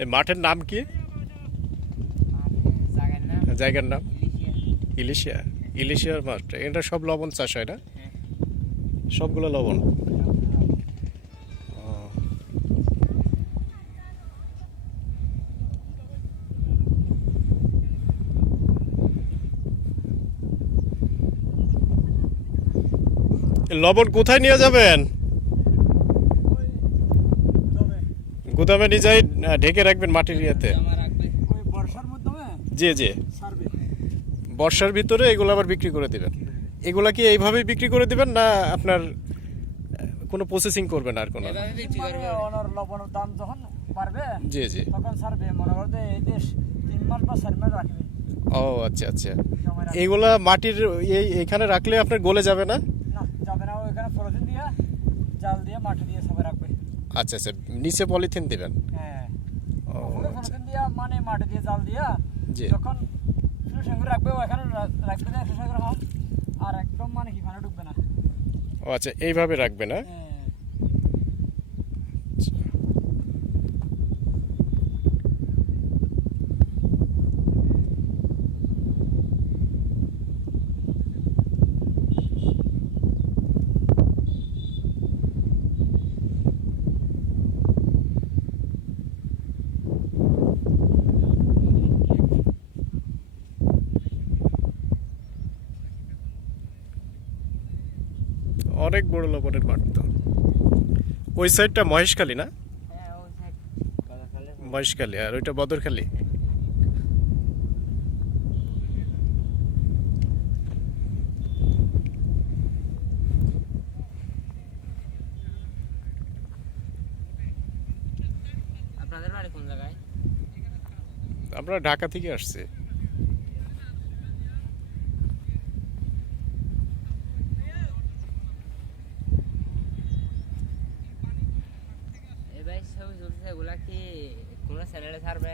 এই মাঠের নাম কি? জায়গার নাম? ইলিশিয়া। ইলিশিয়া ইলিশিয়ার মাঠ। এটা সব লবণ চাষ হয় না। সবগুলো লবণ। লবণ কোথায় নিয়ে যাবেন? গুদামে নিয়ে যাই ঢেকে রাখবেন মাটির ইয়েতে? ওই বর্ষার মাধ্যমে? জি জি। সার্ভে বর্ষার ভিতরে এগুলো আবার বিক্রি করে দিবেন। এগুলা কি এইভাবেই বিক্রি করে দিবেন না আপনার কোনো প্রসেসিং করবেন আর কোনো? লবণের দাম যখন বাড়বে জি জি। তখন সার্ভে মনে করতে এই দেশ তিন মাস বা চার মাস রাখবে। ও আচ্ছা আচ্ছা। এইগুলা মাটির এই এখানে রাখলে আপনার গলে যাবে না? না যাবে না। ওইখানে পলিথিন দিয়ে জাল দিয়ে মাটি দিয়ে সবাই রাখবে। আচ্ছা আচ্ছা নিচে পলিথিন দিবেন? হ্যাঁ। ও পলিথিন দিয়া মানে মাটি দিয়ে জাল দিয়া যখন রাখবে ওখানে রাখবে না আর একদম মানে কি ঢুকবে না। ও আচ্ছা এইভাবে রাখবে না হ্যাঁ অনেক বড় লবণের মাঠ তো। ওই সাইডটা মহেশখালী না? মহেশখালী আর ওইটা বদরখালী। আমরা ঢাকা থেকে আসছি এই ভাই ছবি তুলছে ওগুলা কি কোনো চ্যানেলে ছাড়বে